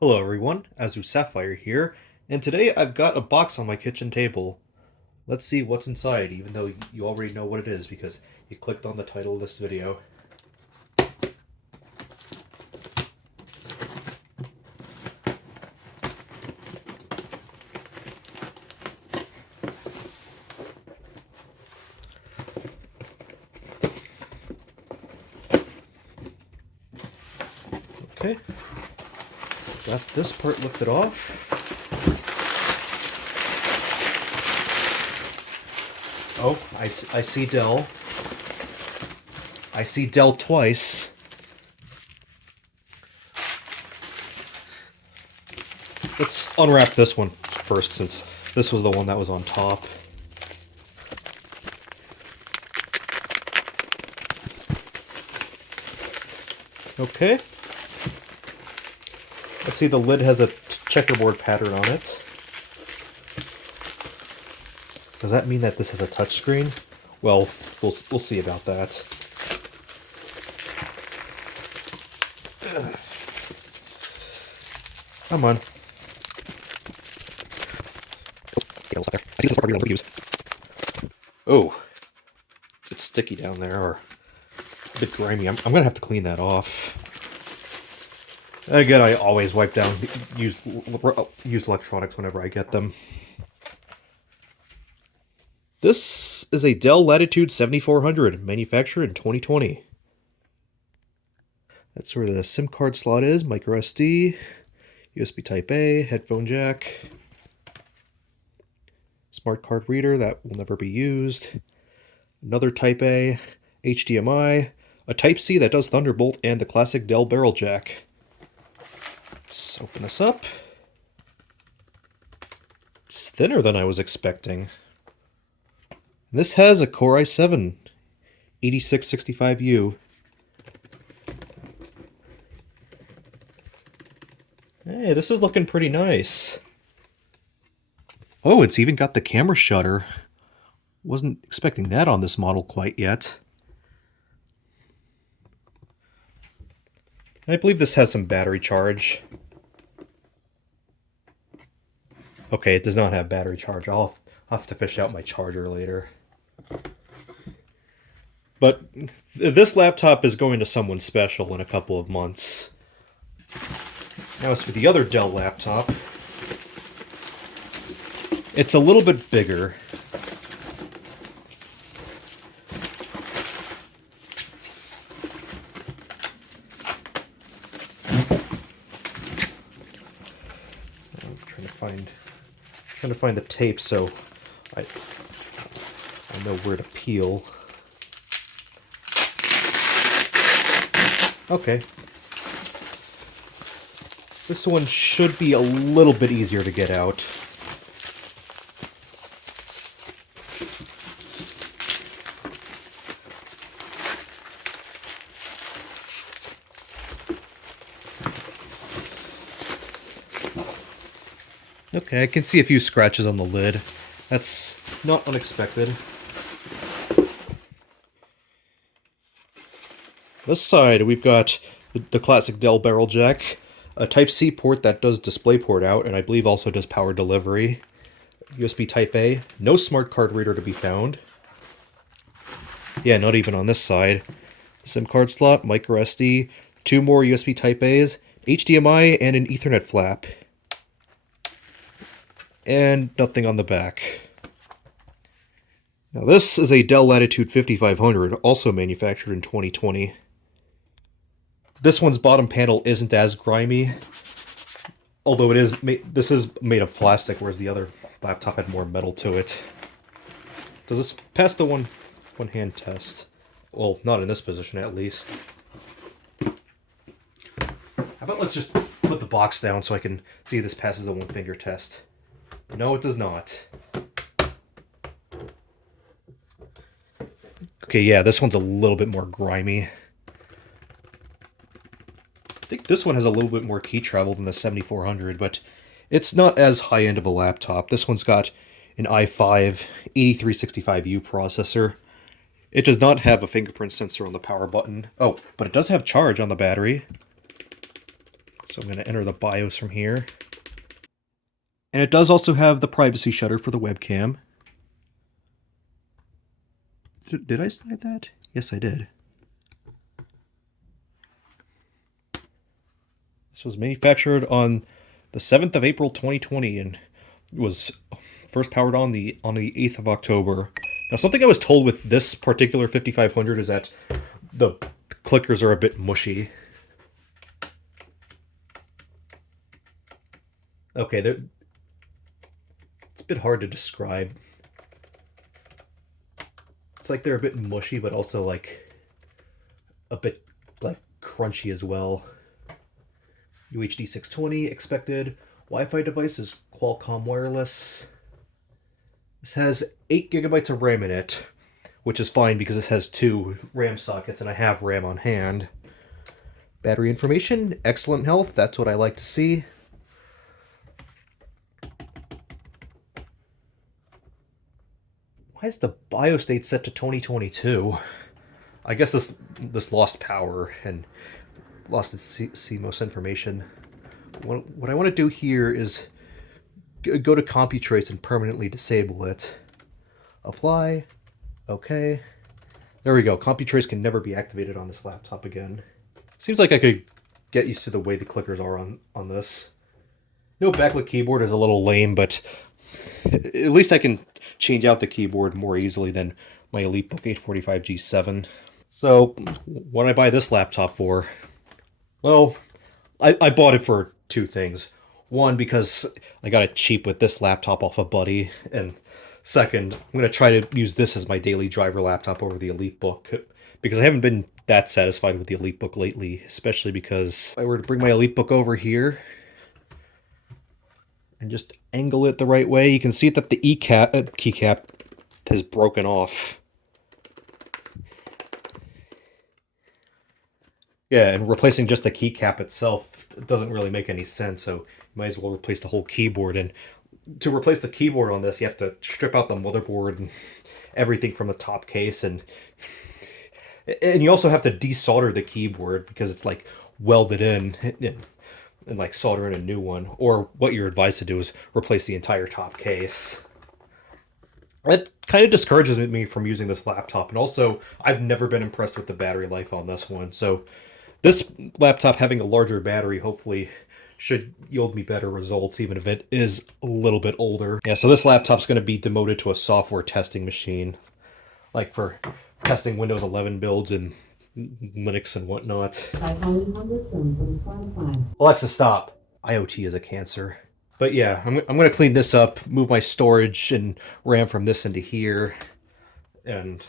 Hello everyone, Azu Sapphire here, and today I've got a box on my kitchen table. Let's see what's inside, even though you already know what it is because you clicked on the title of this video. Okay, got this part lifted off. Oh, I see Dell. I see Dell twice. Let's unwrap this one first, since this was the one that was on top. Okay. I see the lid has a checkerboard pattern on it. Does that mean that this has a touchscreen? Well, we'll see about that. Come on. Oh, it's sticky down there, or a bit grimy. I'm gonna have to clean that off. Again, I always wipe down used electronics whenever I get them. This is a Dell Latitudes 7400, manufactured in 2020. That's where the SIM card slot is, micro SD, USB Type-A, headphone jack, smart card reader that will never be used, another Type-A, HDMI, a Type-C that does Thunderbolt, and the classic Dell barrel jack. Let's open this up. It's thinner than I was expecting. This has a Core i7 8665U. Hey, this is looking pretty nice. Oh, it's even got the camera shutter. Wasn't expecting that on this model quite yet. I believe this has some battery charge. Okay, it does not have battery charge. I'll have to fish out my charger later. But this laptop is going to someone special in a couple of months. Now as for the other Dell laptop, it's a little bit bigger. I'm trying to find the tape so I know where to peel. Okay. This one should be a little bit easier to get out. Okay, I can see a few scratches on the lid. That's not unexpected. This side, we've got the classic Dell barrel jack, a Type-C port that does DisplayPort out, and I believe also does power delivery, USB Type-A, no smart card reader to be found. Yeah, not even on this side. SIM card slot, micro SD, two more USB Type-A's, HDMI, and an Ethernet flap. And nothing on the back. Now this is a Dell Latitude 5500, also manufactured in 2020. This one's bottom panel isn't as grimy, although this is made of plastic, whereas the other laptop had more metal to it. Does this pass the one-hand test? Well, not in this position, at least. How about let's just put the box down so I can see if this passes the one-finger test. No, it does not. Okay, yeah, this one's a little bit more grimy. I think this one has a little bit more key travel than the 7400, but it's not as high-end of a laptop. This one's got an i5 8365U processor. It does not have a fingerprint sensor on the power button. Oh, but it does have charge on the battery. So I'm going to enter the BIOS from here. And it does also have the privacy shutter for the webcam. Did I slide that? Yes, I did. This was manufactured on the 7th of April 2020 and was first powered on the 8th of October. Now, something I was told with this particular 5500 is that the clickers are a bit mushy. Okay, it's a bit hard to describe. It's like they're a bit mushy, but also like a bit like crunchy as well. UHD 620 expected. Wi-Fi device is Qualcomm wireless. This has 8 gigabytes of RAM in it, which is fine because this has 2 RAM sockets and I have RAM on hand. Battery information, excellent health, that's what I like to see. Why is the BIOS date set to 2022? I guess this lost power and lost its CMOS information. What I want to do here is go to CompuTrace and permanently disable it. Apply. Okay. There we go. CompuTrace can never be activated on this laptop again. Seems like I could get used to the way the clickers are on this. No backlit keyboard is a little lame, but at least I can change out the keyboard more easily than my EliteBook 845G7. So, what did I buy this laptop for? Well, I bought it for 2 things. One, because I got it cheap with this laptop off a buddy, and second, I'm going to try to use this as my daily driver laptop over the EliteBook, because I haven't been that satisfied with the EliteBook lately, especially because if I were to bring my EliteBook over here and just angle it the right way, you can see that the keycap has broken off. Yeah, and replacing just the keycap itself doesn't really make any sense, so you might as well replace the whole keyboard. And to replace the keyboard on this, you have to strip out the motherboard and everything from the top case, and you also have to desolder the keyboard because it's like welded in and like solder in a new one. Or what you're advised to do is replace the entire top case. That kind of discourages me from using this laptop, and also I've never been impressed with the battery life on this one, so this laptop having a larger battery hopefully should yield me better results, even if it is a little bit older. Yeah, so this laptop's going to be demoted to a software testing machine, like for testing Windows 11 builds and Linux and whatnot. Alexa, stop. IoT is a cancer. But yeah, I'm going to clean this up, move my storage and RAM from this into here, and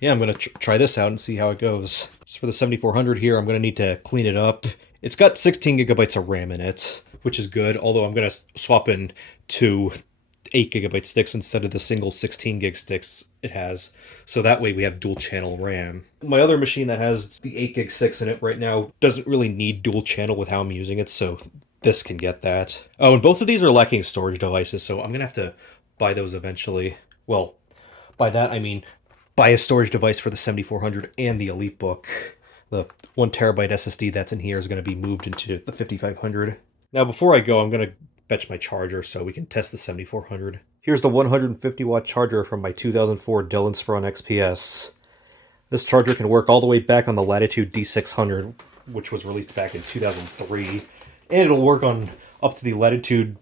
yeah, I'm going to try this out and see how it goes. So for the 7400 here, I'm going to need to clean it up. It's got 16 gigabytes of RAM in it, which is good, although I'm going to swap in 2 8 gigabyte sticks instead of the single 16 gig sticks it has. So that way we have dual channel RAM. My other machine that has the 8 gig sticks in it right now doesn't really need dual channel with how I'm using it, so this can get that. Oh, and both of these are lacking storage devices, so I'm going to have to buy those eventually. Well, by that I mean buy a storage device for the 7400 and the EliteBook. The 1 terabyte SSD that's in here is going to be moved into the 5500. Now before I go, I'm going to fetch my charger so we can test the 7400. Here's the 150 watt charger from my 2004 Dell Inspiron XPS. This charger can work all the way back on the Latitude D600, which was released back in 2003. And it'll work on up to the Latitude,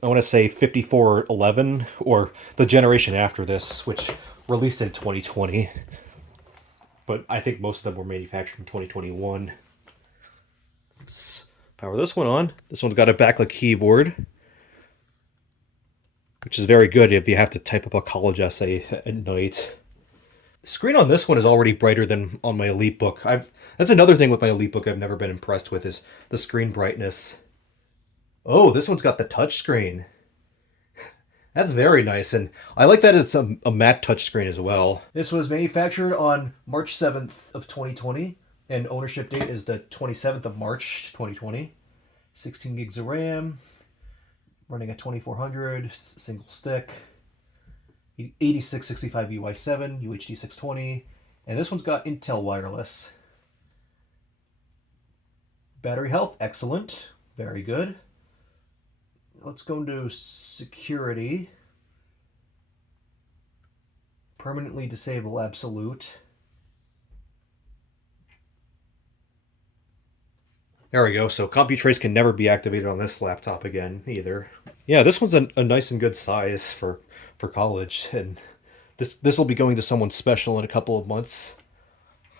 I want to say 5411, or the generation after this, which released in 2020. But I think most of them were manufactured in 2021. Let's power this one on. This one's got a backlit keyboard, which is very good if you have to type up a college essay at night. The screen on this one is already brighter than on my EliteBook. That's another thing with my EliteBook I've never been impressed with, is the screen brightness. Oh, this one's got the touchscreen. That's very nice, and I like that it's a matte touchscreen as well. This was manufactured on March 7th of 2020, and ownership date is the 27th of March 2020. 16 gigs of RAM, running at 2400, single stick, 8665 UI7, UHD 620, and this one's got Intel wireless. Battery health, excellent. Very good. Let's go into security. Permanently disable absolute. There we go. So CompuTrace can never be activated on this laptop again either. Yeah, this one's a nice and good size for college, and this will be going to someone special in a couple of months.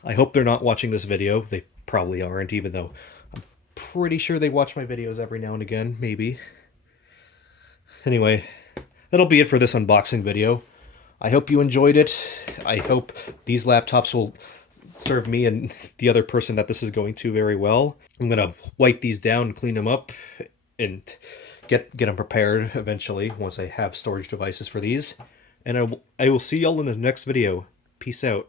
I hope they're not watching this video. They probably aren't, even though I'm pretty sure they watch my videos every now and again, maybe. Anyway, that'll be it for this unboxing video. I hope you enjoyed it. I hope these laptops will serve me and the other person that this is going to very well. I'm gonna wipe these down and clean them up and get them prepared eventually once I have storage devices for these. And I will see y'all in the next video. Peace out.